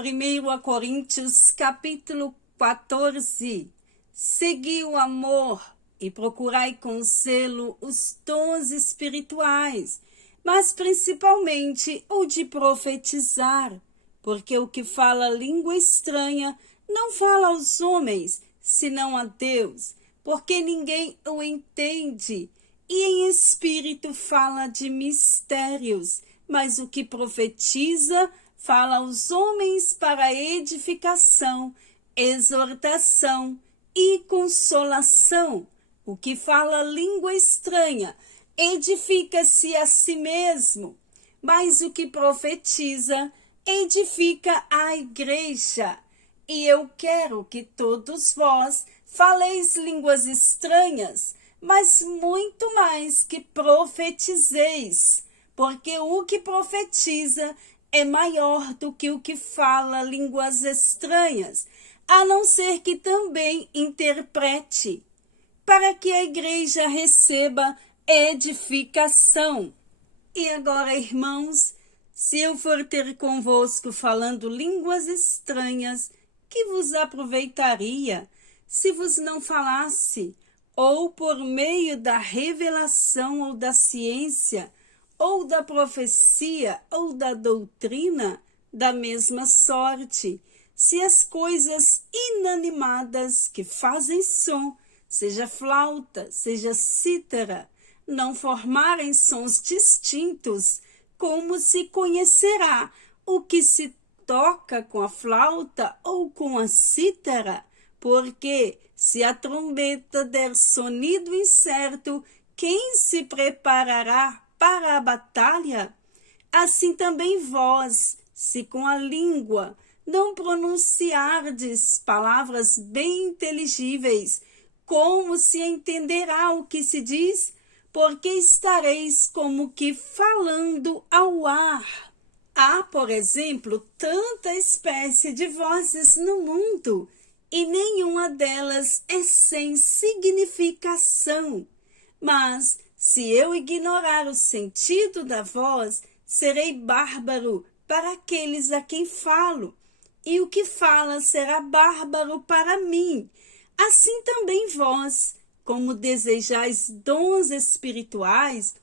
1 a Coríntios, capítulo 14. Segui o amor e procurai com zelo os dons espirituais, mas principalmente o de profetizar, porque o que fala língua estranha não fala aos homens, senão a Deus, porque ninguém o entende, e em espírito fala de mistérios, mas o que profetiza fala aos homens para edificação, exortação e consolação. O que fala língua estranha edifica-se a si mesmo, mas o que profetiza edifica a igreja. E eu quero que todos vós faleis línguas estranhas, mas muito mais que profetizeis, porque o que profetiza é maior do que o que fala línguas estranhas, a não ser que também interprete, para que a igreja receba edificação. E agora, irmãos, se eu for ter convosco falando línguas estranhas, que vos aproveitaria se vos não falasse, ou por meio da revelação ou da ciência, ou da profecia, ou da doutrina, da mesma sorte, se as coisas inanimadas que fazem som, seja flauta, seja cítara, não formarem sons distintos, como se conhecerá o que se toca com a flauta ou com a cítara? Porque se a trombeta der sonido incerto, quem se preparará para a batalha? Assim também vós, se com a língua não pronunciardes palavras bem inteligíveis, como se entenderá o que se diz? Porque estareis como que falando ao ar. Há, por exemplo, tanta espécie de vozes no mundo, e nenhuma delas é sem significação. Mas, se eu ignorar o sentido da voz, serei bárbaro para aqueles a quem falo, e o que fala será bárbaro para mim. Assim também vós, como desejais dons espirituais,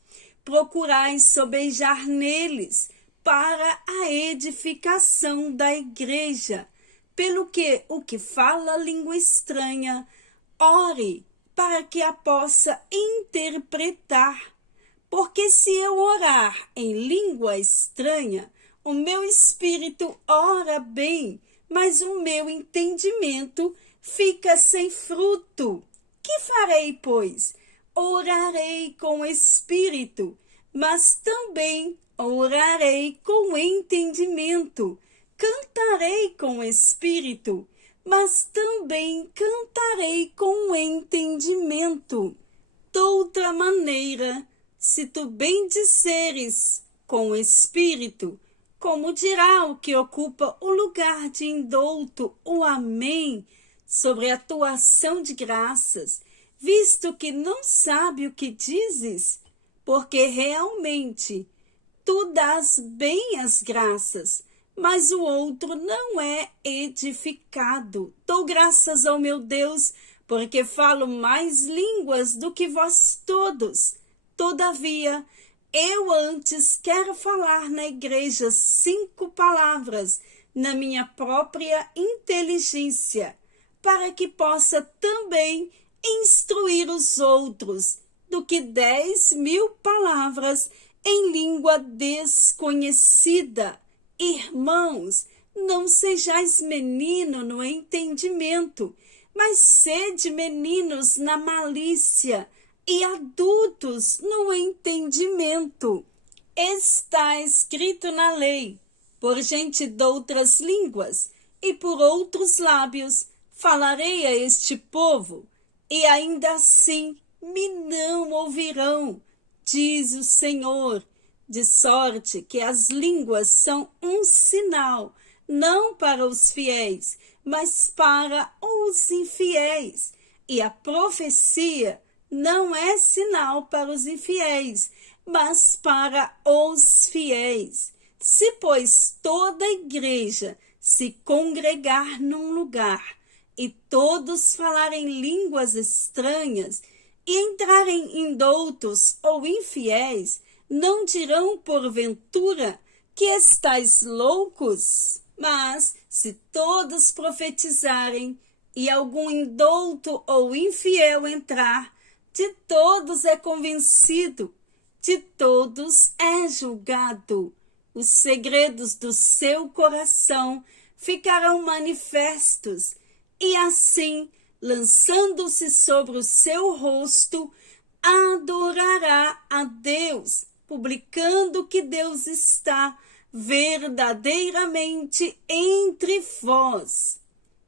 procurais sobejar neles para a edificação da igreja, pelo que o que fala língua estranha, ore para que a possa interpretar. Porque se eu orar em língua estranha, o meu espírito ora bem, mas o meu entendimento fica sem fruto. Que farei, pois? Orarei com espírito, mas também orarei com entendimento. Cantarei com espírito, mas também cantarei com entendimento. Doutra maneira, se tu bendizeres com espírito, como dirá o que ocupa o lugar de indouto, o amém, sobre a tua ação de graças, visto que não sabe o que dizes? Porque realmente tu dás bem as graças, mas o outro não é edificado. Dou graças ao meu Deus, porque falo mais línguas do que vós todos. Todavia, eu antes quero falar na igreja 5 palavras, na minha própria inteligência, para que possa também instruir os outros, do que 10.000 palavras em língua desconhecida. Irmãos, não sejais menino no entendimento, mas sede meninos na malícia e adultos no entendimento. Está escrito na lei: por gente de outras línguas e por outros lábios falarei a este povo, e ainda assim me não ouvirão, diz o Senhor. De sorte que as línguas são um sinal, não para os fiéis, mas para os infiéis. E a profecia não é sinal para os infiéis, mas para os fiéis. Se, pois, toda a igreja se congregar num lugar e todos falarem línguas estranhas e entrarem indoutos ou infiéis, não dirão porventura que estáis loucos? Mas se todos profetizarem e algum indouto ou infiel entrar, de todos é convencido, de todos é julgado. Os segredos do seu coração ficarão manifestos, e assim, lançando-se sobre o seu rosto, adorará a Deus, publicando que Deus está verdadeiramente entre vós.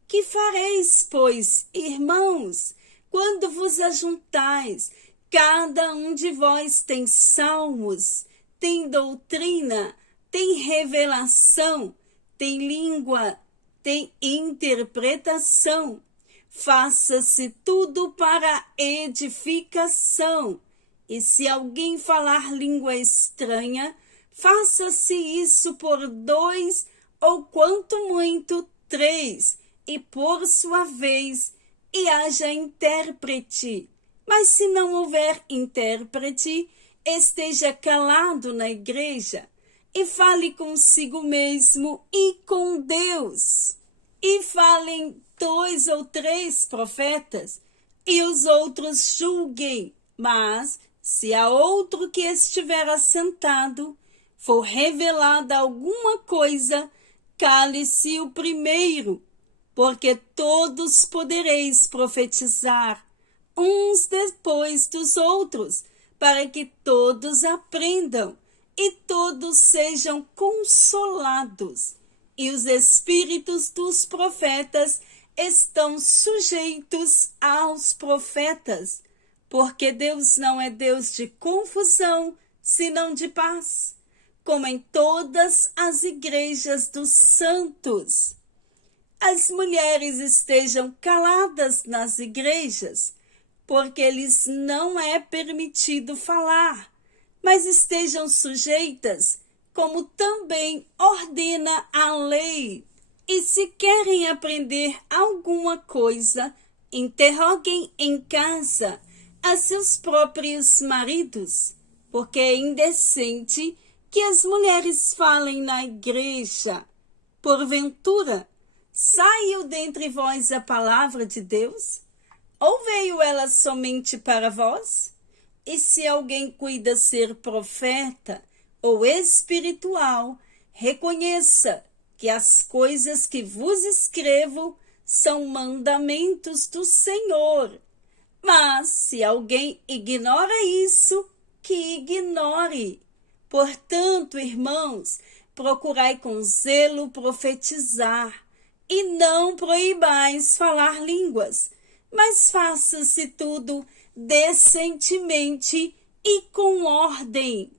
Que fareis, pois, irmãos, quando vos ajuntais? Cada um de vós tem salmos, tem doutrina, tem revelação, tem língua, tem interpretação. Faça-se tudo para edificação. E se alguém falar língua estranha, faça-se isso por 2 ou quanto muito 3, e por sua vez, e haja intérprete. Mas se não houver intérprete, esteja calado na igreja e fale consigo mesmo e com Deus. E falem 2 ou 3 profetas, e os outros julguem. Mas se a outro que estiver assentado for revelada alguma coisa, cale-se o primeiro, porque todos podereis profetizar, uns depois dos outros, para que todos aprendam e todos sejam consolados. E os espíritos dos profetas estão sujeitos aos profetas, porque Deus não é Deus de confusão, senão de paz, como em todas as igrejas dos santos. As mulheres estejam caladas nas igrejas, porque lhes não é permitido falar, mas estejam sujeitas, como também ordena a lei. E se querem aprender alguma coisa, interroguem em casa a seus próprios maridos, porque é indecente que as mulheres falem na igreja. Porventura, saiu dentre vós a palavra de Deus? Ou veio ela somente para vós? E se alguém cuida ser profeta ou espiritual, reconheça que as coisas que vos escrevo são mandamentos do Senhor. Mas se alguém ignora isso, que ignore. Portanto, irmãos, procurai com zelo profetizar, e não proibais falar línguas, mas faça-se tudo decentemente e com ordem.